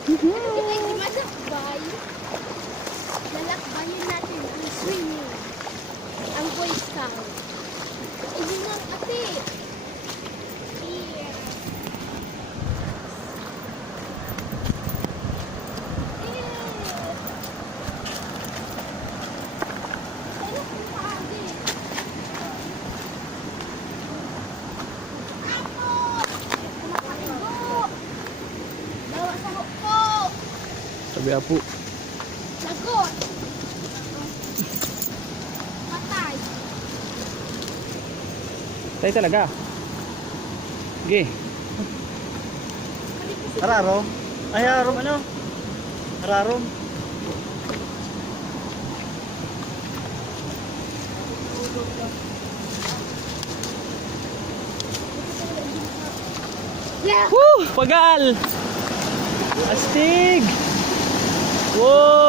Kita hindi malakbay. Lalakbayin natin ang swimming. Ang Boy Scout. Ayun ang ate. Here. Ano kung paagi? Ako! Nakaligo! Dawa sa hukpo! Sabi apo. Lagot! Patay! Tayo talaga. Sige. Ararom? Ay, ararom ano? Ararom? Yeah! Woo! Pagal! Astig! Wow!